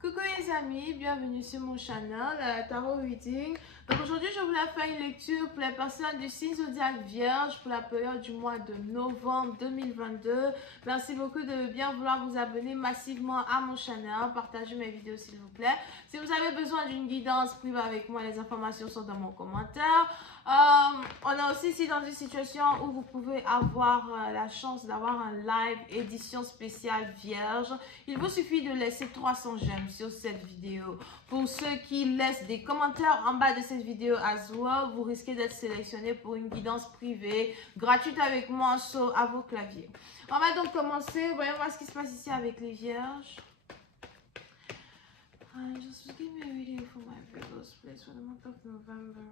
Coucou les amis, bienvenue sur mon channel Tarot Reading. Donc aujourd'hui je voulais faire une lecture pour les personnes du signe zodiaque Vierge pour la période du mois de novembre 2022. Merci beaucoup de bien vouloir vous abonner massivement à mon channel, partagez mes vidéos s'il vous plaît. Si vous avez besoin d'une guidance privée avec moi, les informations sont dans mon commentaire. On est aussi ici dans une situation où vous pouvez avoir la chance d'avoir un live édition spéciale Vierge. Il vous suffit de laisser 300 j'aime sur cette vidéo. Pour ceux qui laissent des commentaires en bas de cette vidéo as well, vous risquez d'être sélectionné pour une guidance privée gratuite avec moi à vos claviers. On va donc commencer. Voyons voir ce qui se passe ici avec les Vierges. Just give me a reading for my Virgos, please, for the month of November.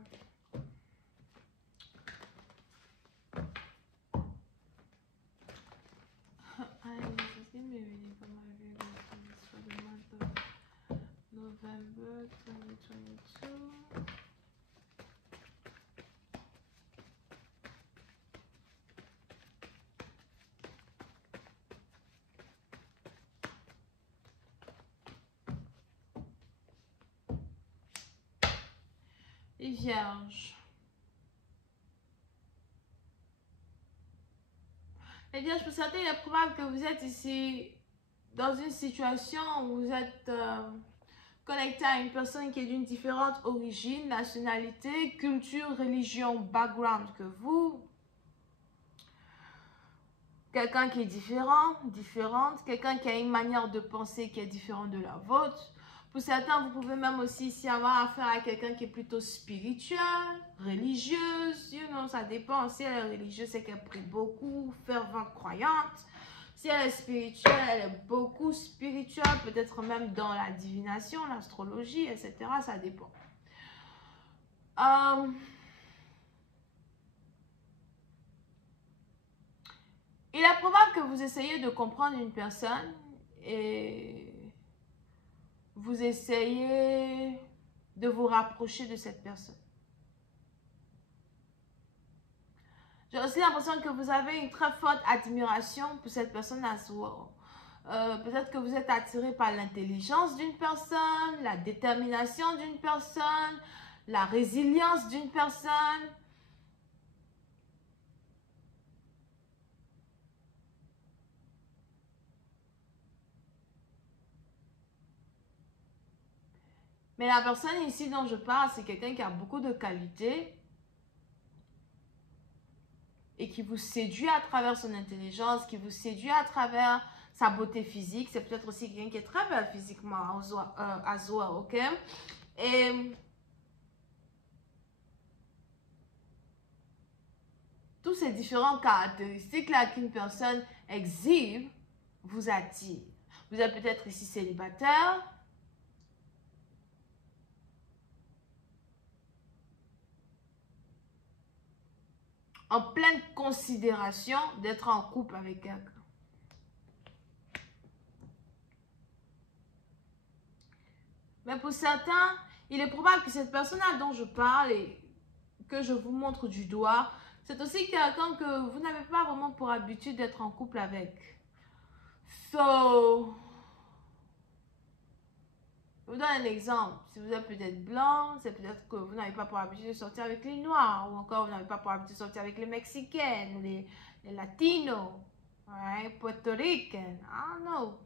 Just give me a reading for my Virgos, please, for the month of November 2022. Les Vierges. Les Vierges, pour certains, il est probable que vous êtes ici dans une situation où vous êtes connecté à une personne qui est d'une différente origine, nationalité, culture, religion, background que vous. Quelqu'un qui est différente, quelqu'un qui a une manière de penser qui est différente de la vôtre. Pour certains, vous pouvez même aussi ici avoir affaire à quelqu'un qui est plutôt spirituel, religieuse. You know, ça dépend. Si elle est religieuse, c'est qu'elle prie beaucoup, fervente croyante. Si elle est spirituelle, elle est beaucoup spirituelle, peut-être même dans la divination, l'astrologie, etc. Ça dépend. Il est probable que vous essayez de comprendre une personne et vous essayez de vous rapprocher de cette personne. J'ai aussi l'impression que vous avez une très forte admiration pour cette personne as well. Peut-être que vous êtes attiré par l'intelligence d'une personne, la détermination d'une personne, la résilience d'une personne. Mais la personne ici dont je parle, c'est quelqu'un qui a beaucoup de qualités et qui vous séduit à travers son intelligence, qui vous séduit à travers sa beauté physique. C'est peut-être aussi quelqu'un qui est très belle physiquement, as well, ok? Et tous ces différentes caractéristiques-là qu'une personne exhibe vous attire. Vous êtes peut-être ici célibataire. En pleine considération d'être en couple avec quelqu'un. Mais pour certains, il est probable que cette personne-là dont je parle et que je vous montre du doigt, c'est aussi quelqu'un que vous n'avez pas vraiment pour habitude d'être en couple avec. Je vous donne un exemple. Si vous êtes peut-être blanc, c'est peut-être que vous n'avez pas pour habitude de sortir avec les noirs, ou encore vous n'avez pas pour habitude de sortir avec les mexicaines, les latinos, right? Portoricaines. I don't know.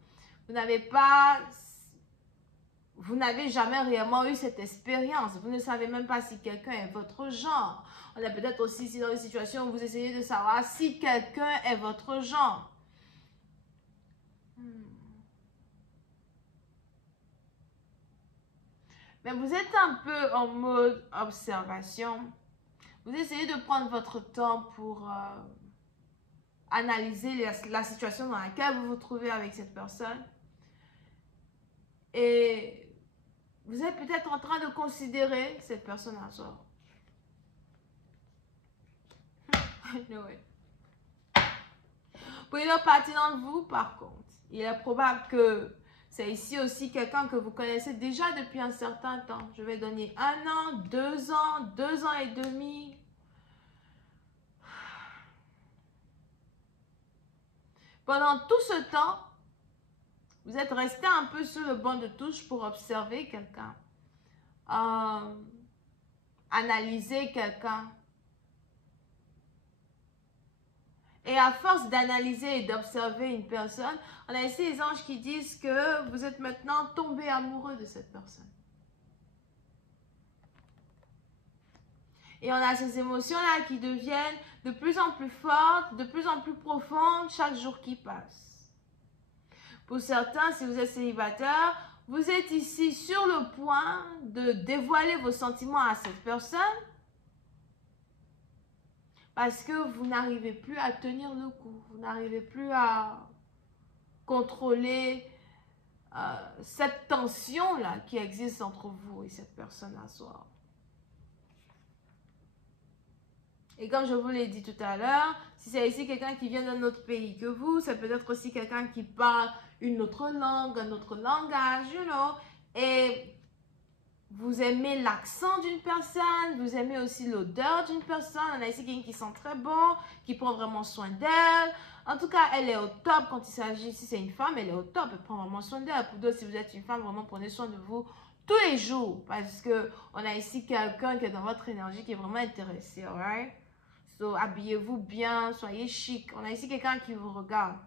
Vous n'avez jamais réellement eu cette expérience. Vous ne savez même pas si quelqu'un est votre genre. On est peut-être aussi ici dans une situation où vous essayez de savoir si quelqu'un est votre genre. Mais vous êtes un peu en mode observation. Vous essayez de prendre votre temps pour analyser la situation dans laquelle vous vous trouvez avec cette personne. Et vous êtes peut-être en train de considérer cette personne à soi. Pour une autre partie d'entre vous, par contre, il est probable que c'est ici aussi quelqu'un que vous connaissez déjà depuis un certain temps. Je vais donner 1 an, 2 ans, 2 ans et demi. Pendant tout ce temps, Vous êtes resté un peu sur le banc de touche pour observer quelqu'un. Analyser quelqu'un. Et à force d'analyser et d'observer une personne, on a ici les anges qui disent que vous êtes maintenant tombé amoureux de cette personne. Et on a ces émotions-là qui deviennent de plus en plus fortes, de plus en plus profondes chaque jour qui passe. Pour certains, si vous êtes célibataire, vous êtes ici sur le point de dévoiler vos sentiments à cette personne parce que vous n'arrivez plus à tenir le coup, vous n'arrivez plus à contrôler cette tension-là qui existe entre vous et cette personne à soi. Et comme je vous l'ai dit tout à l'heure, si c'est ici quelqu'un qui vient d'un autre pays que vous, ça peut être aussi quelqu'un qui parle une autre langue, un autre langage, you know, et vous aimez l'accent d'une personne, vous aimez aussi l'odeur d'une personne. On a ici quelqu'un qui sent très bon, qui prend vraiment soin d'elle. En tout cas, elle est au top quand il s'agit, si c'est une femme, elle est au top, elle prend vraiment soin d'elle. Pour d'autres, si vous êtes une femme, vraiment prenez soin de vous tous les jours. Parce qu'on a ici quelqu'un qui est dans votre énergie, qui est vraiment intéressé, alright? So, habillez-vous bien, soyez chic. On a ici quelqu'un qui vous regarde.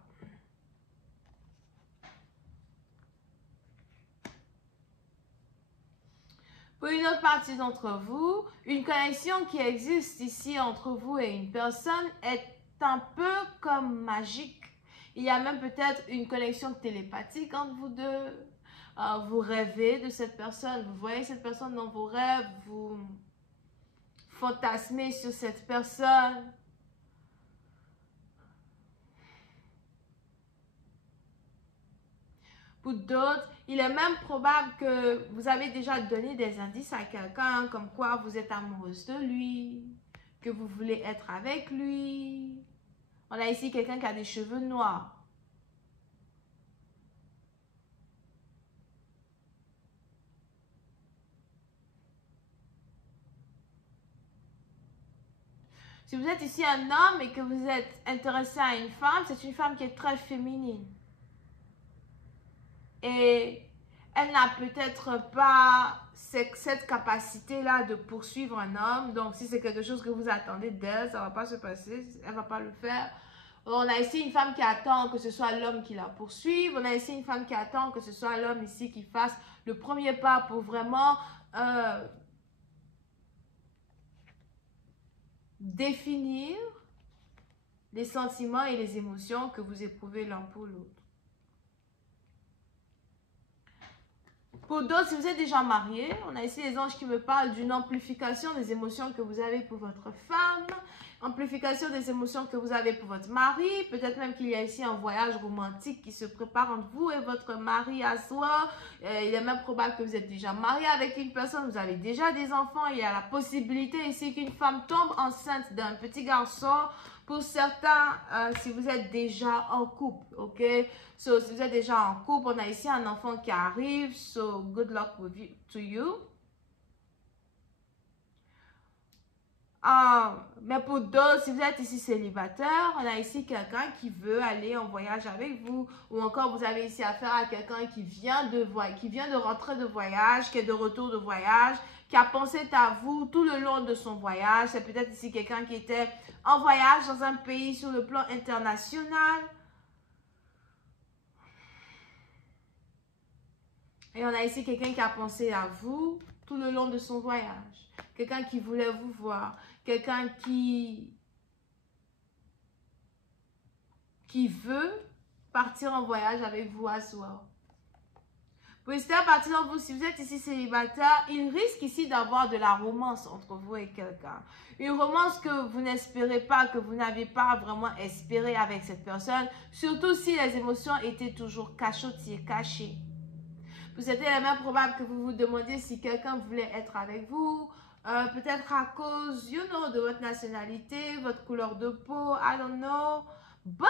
Pour une autre partie d'entre vous, une connexion qui existe ici entre vous et une personne est un peu comme magique. Il y a même peut-être une connexion télépathique entre vous deux. Vous rêvez de cette personne, vous voyez cette personne dans vos rêves, vous fantasmez sur cette personne. Pour d'autres, il est même probable que vous avez déjà donné des indices à quelqu'un, comme quoi vous êtes amoureuse de lui, que vous voulez être avec lui. On a ici quelqu'un qui a des cheveux noirs. Si vous êtes ici un homme et que vous êtes intéressé à une femme, c'est une femme qui est très féminine. Et elle n'a peut-être pas cette capacité-là de poursuivre un homme. Donc, si c'est quelque chose que vous attendez d'elle, ça ne va pas se passer. Elle ne va pas le faire. On a ici une femme qui attend que ce soit l'homme qui la poursuive. On a ici une femme qui attend que ce soit l'homme ici qui fasse le premier pas pour vraiment définir les sentiments et les émotions que vous éprouvez l'un pour l'autre. Pour d'autres, si vous êtes déjà marié, on a ici les anges qui me parlent d'une amplification des émotions que vous avez pour votre femme, amplification des émotions que vous avez pour votre mari, peut-être même qu'il y a ici un voyage romantique qui se prépare entre vous et votre mari à soi. Il est même probable que vous êtes déjà marié avec une personne, vous avez déjà des enfants, il y a la possibilité ici qu'une femme tombe enceinte d'un petit garçon. Pour certains, si vous êtes déjà en couple, ok? So, si vous êtes déjà en couple, on a ici un enfant qui arrive. So, good luck to you. Mais pour d'autres, si vous êtes ici célibataire, on a ici quelqu'un qui veut aller en voyage avec vous. Ou encore, vous avez ici affaire à quelqu'un qui vient de rentrer de voyage, qui est de retour de voyage, qui a pensé à vous tout le long de son voyage. C'est peut-être ici quelqu'un qui était en voyage dans un pays sur le plan international. Et on a ici quelqu'un qui a pensé à vous tout le long de son voyage. Quelqu'un qui voulait vous voir. Quelqu'un qui veut partir en voyage avec vous à soi. Pour rester à partir de vous, si vous êtes ici célibataire, il risque ici d'avoir de la romance entre vous et quelqu'un. Une romance que vous n'espérez pas, que vous n'avez pas vraiment espéré avec cette personne. Surtout si les émotions étaient toujours cachotées, cachées. Vous êtes même probable que vous vous demandiez si quelqu'un voulait être avec vous. Peut-être à cause, you know, de votre nationalité, votre couleur de peau, I don't know. But,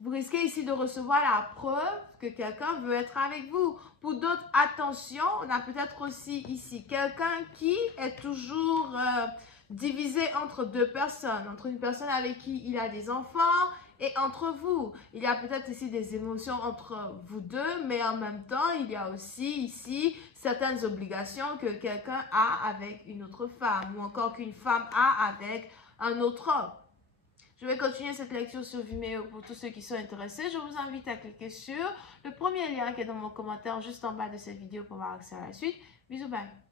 vous risquez ici de recevoir la preuve que quelqu'un veut être avec vous. Pour d'autres, attention, on a peut-être aussi ici quelqu'un qui est toujours divisé entre deux personnes. Entre une personne avec qui il a des enfants et entre vous. Il y a peut-être ici des émotions entre vous deux, mais en même temps, il y a aussi ici certaines obligations que quelqu'un a avec une autre femme ou encore qu'une femme a avec un autre homme. Je vais continuer cette lecture sur Vimeo pour tous ceux qui sont intéressés. Je vous invite à cliquer sur le premier lien qui est dans mon commentaire juste en bas de cette vidéo pour avoir accès à la suite. Bisous, bye!